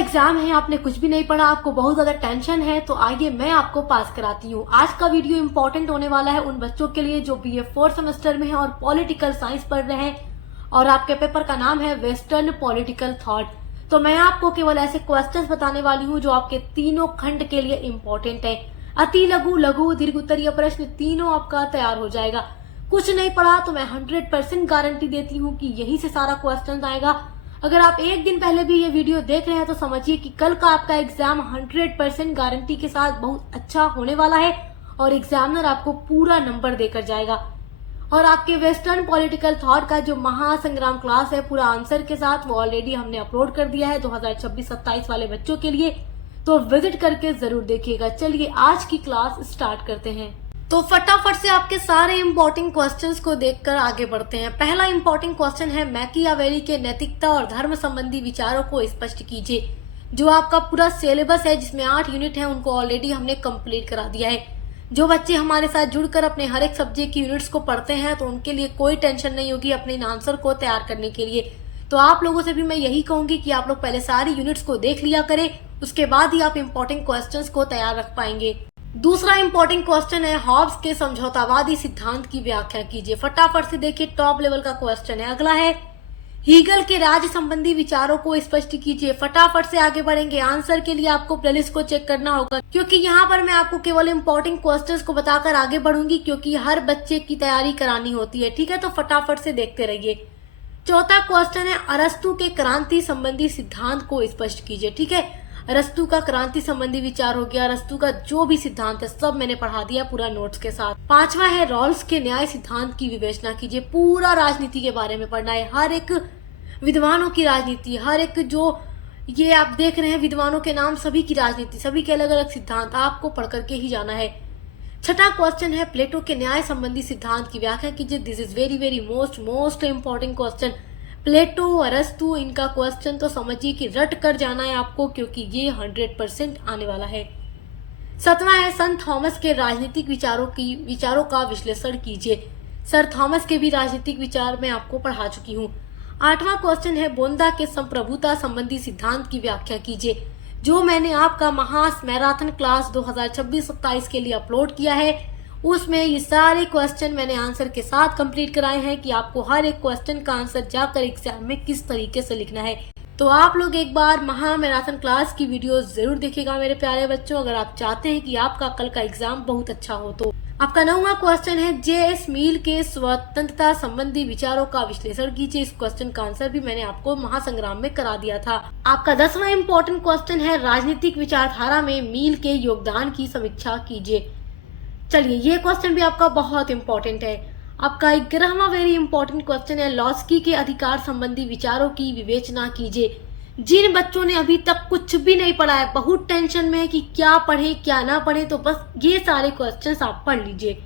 Exam है, आपने कुछ भी नहीं पढ़ा, आपको बहुत ज्यादा टेंशन है, तो आइए मैं आपको पास कराती हूँ। आज का वीडियो इंपॉर्टेंट होने वाला है उन बच्चों के लिए जो बीए 4th सेमेस्टर में है और पॉलिटिकल साइंस पढ़ रहे हैं और आपके पेपर का नाम है वेस्टर्न पॉलिटिकल थॉट। तो मैं आपको केवल ऐसे क्वेश्चंस बताने वाली हूँ जो आपके तीनों खंड के लिए इम्पोर्टेंट है। अति लघु, लघु, दीर्घ उत्तरीय प्रश्न तीनों आपका तैयार हो जाएगा। कुछ नहीं पढ़ा तो मैं 100% गारंटी देती हूँ कि यही से सारा क्वेश्चन आएगा। अगर आप एक दिन पहले भी ये वीडियो देख रहे हैं तो समझिए कि कल का आपका एग्जाम 100% गारंटी के साथ बहुत अच्छा होने वाला है और एग्जामिनर आपको पूरा नंबर देकर जाएगा। और आपके वेस्टर्न पॉलिटिकल थॉट का जो महासंग्राम क्लास है पूरा आंसर के साथ, वो ऑलरेडी हमने अपलोड कर दिया है 2026-27 वाले बच्चों के लिए, तो विजिट करके जरूर देखिएगा। चलिए आज की क्लास स्टार्ट करते हैं। तो फटाफट से आपके सारे इंपॉर्टेंट क्वेश्चंस को देखकर आगे बढ़ते हैं। पहला इंपॉर्टेंट क्वेश्चन है, मैकियावेली के नैतिकता और धर्म संबंधी विचारों को स्पष्ट कीजिए। जो आपका पूरा सिलेबस है जिसमें 8 यूनिट है उनको ऑलरेडी हमने कंप्लीट करा दिया है। जो बच्चे हमारे साथ जुड़कर अपने हर एक सब्जेक्ट की यूनिट्स को पढ़ते हैं तो उनके लिए कोई टेंशन नहीं होगी अपने इन आंसर को तैयार करने के लिए। तो आप लोगों से भी मैं यही कहूंगी कि आप लोग पहले सारी यूनिट्स को देख लिया करें, उसके बाद ही आप इंपॉर्टेंट क्वेश्चंस को तैयार रख पाएंगे। दूसरा इंपॉर्टेंट क्वेश्चन है, हॉब्स के समझौतावादी सिद्धांत की व्याख्या कीजिए। फटाफट से देखिए, टॉप लेवल का क्वेश्चन है। अगला है, हीगल के राज्य संबंधी विचारों को स्पष्ट कीजिए। फटाफट से आगे बढ़ेंगे। आंसर के लिए आपको प्लेलिस्ट को चेक करना होगा क्योंकि यहाँ पर मैं आपको केवल इंपॉर्टेंट क्वेश्चंस को बताकर आगे बढ़ूंगी क्योंकि हर बच्चे की तैयारी करानी होती है। ठीक है, तो फटाफट से देखते रहिए। चौथा क्वेश्चन है, अरस्तु के क्रांति संबंधी सिद्धांत को स्पष्ट कीजिए। ठीक है, अरस्तु का क्रांति संबंधी विचार हो गया। अरस्तु का जो भी सिद्धांत है सब मैंने पढ़ा दिया पूरा नोट्स के साथ। पांचवा है, रॉल्स के न्याय सिद्धांत की विवेचना कीजिए। पूरा राजनीति के बारे में पढ़ना है, हर एक विद्वानों की राजनीति, हर एक जो ये आप देख रहे हैं विद्वानों के नाम, सभी की राजनीति, सभी के अलग अलग सिद्धांत आपको पढ़ करके ही जाना है। छठा क्वेश्चन है, प्लेटो के न्याय संबंधी सिद्धांत की व्याख्या कीजिए। This is very very most important question. Plato, अरस्तु, इनका क्वेश्चन तो समझिए कि रट कर जाना है आपको क्योंकि ये 100% आने वाला है। सातवां है, संत थॉमस के राजनीतिक विचारों का विश्लेषण कीजिए। सर थॉमस के भी राजनीतिक विचार मैं आपको पढ़ा चुकी हूँ। आठवां क्वेश्चन है, बोंदा के संप्रभुता संबंधी सिद्धांत की व्याख्या कीजिए। जो मैंने आपका महास मैराथन क्लास 2026-27 के लिए अपलोड किया है उसमें ये सारे क्वेश्चन मैंने आंसर के साथ कंप्लीट कराए हैं कि आपको हर एक क्वेश्चन का आंसर जाकर एग्जाम में किस तरीके से लिखना है। तो आप लोग एक बार महा मैराथन क्लास की वीडियो जरूर देखिएगा मेरे प्यारे बच्चों, अगर आप चाहते हैं कि आपका कल का एग्जाम बहुत अच्छा हो तो। आपका 9वां क्वेश्चन है, जे.एस. मील के स्वतंत्रता संबंधी विचारों का विश्लेषण कीजिए। इस क्वेश्चन का आंसर भी मैंने आपको महासंग्राम में करा दिया था। आपका 10वां इम्पोर्टेंट क्वेश्चन है, राजनीतिक विचारधारा में मील के योगदान की समीक्षा कीजिए। चलिए, ये क्वेश्चन भी आपका बहुत इंपॉर्टेंट है। आपका 11वां वेरी इंपॉर्टेंट क्वेश्चन है, लॉस्की के अधिकार संबंधी विचारों की विवेचना कीजिए। जिन बच्चों ने अभी तक कुछ भी नहीं पढ़ा है, बहुत टेंशन में है कि क्या पढ़े क्या ना पढ़े, तो बस ये सारे क्वेश्चंस आप पढ़ लीजिए।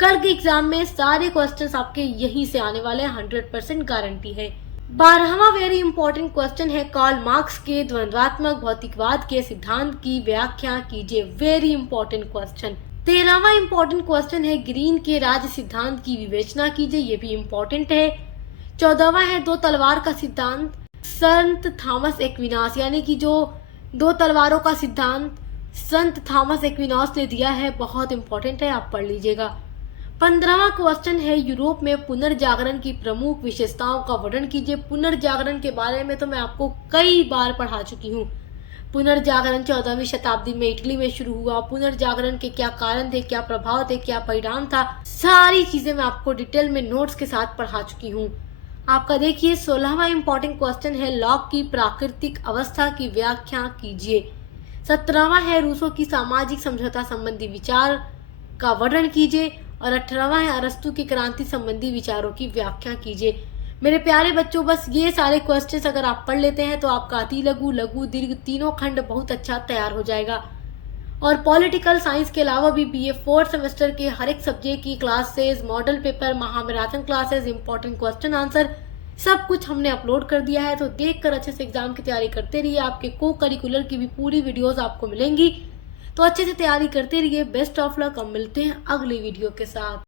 कल के एग्जाम में सारे क्वेश्चंस आपके यहीं से आने वाले हैं, 100% गारंटी है। 12वां वेरी इंपॉर्टेंट क्वेश्चन है, कार्ल मार्क्स के द्वंद्वात्मक भौतिकवाद के सिद्धांत की व्याख्या कीजिए। Very important question. 13वां इम्पोर्टेंट क्वेश्चन है, ग्रीन के राज्य सिद्धांत की विवेचना कीजिए। ये भी इम्पोर्टेंट है। 14वां है, दो तलवार का सिद्धांत, संत थॉमस एक्विनास, यानी कि जो दो तलवारों का सिद्धांत संत थॉमस एक्विनास ने दिया है, बहुत इंपॉर्टेंट है, आप पढ़ लीजिएगा। 15वां क्वेश्चन है, यूरोप में पुनर्जागरण की प्रमुख विशेषताओं का वर्णन कीजिए। पुनर्जागरण के बारे में तो मैं आपको कई बार पढ़ा चुकी हूँ। पुनर्जागरण 14वीं शताब्दी में इटली में शुरू हुआ। पुनर्जागरण के क्या कारण थे, क्या प्रभाव थे, क्या परिणाम था, सारी चीजें मैं आपको डिटेल में नोट्स के साथ पढ़ा चुकी हूँ। आपका देखिए 16वां इम्पोर्टेंट क्वेश्चन है, लॉक की प्राकृतिक अवस्था की व्याख्या कीजिए। 17वां है, रूसों की सामाजिक समझौता संबंधी विचार का वर्णन कीजिए। और 18वां है, अरस्तु की क्रांति संबंधी विचारों की व्याख्या कीजिए। मेरे प्यारे बच्चों, बस ये सारे क्वेश्चंस अगर आप पढ़ लेते हैं तो आपका अति लघु, लघु, दीर्घ तीनों खंड बहुत अच्छा तैयार हो जाएगा। और पॉलिटिकल साइंस के अलावा भी बीए 4th सेमेस्टर के हर एक सब्जेक्ट की क्लासेस, मॉडल पेपर, महामैराथन क्लासेस, इंपॉर्टेंट क्वेश्चन आंसर सब कुछ हमने अपलोड कर दिया है। तो देखकर अच्छे से एग्जाम की तैयारी करते रहिए। आपके को करिकुलर की भी पूरी वीडियोज आपको मिलेंगी, तो अच्छे से तैयारी करते रहिए। Best of luck. अब मिलते हैं अगली वीडियो के साथ।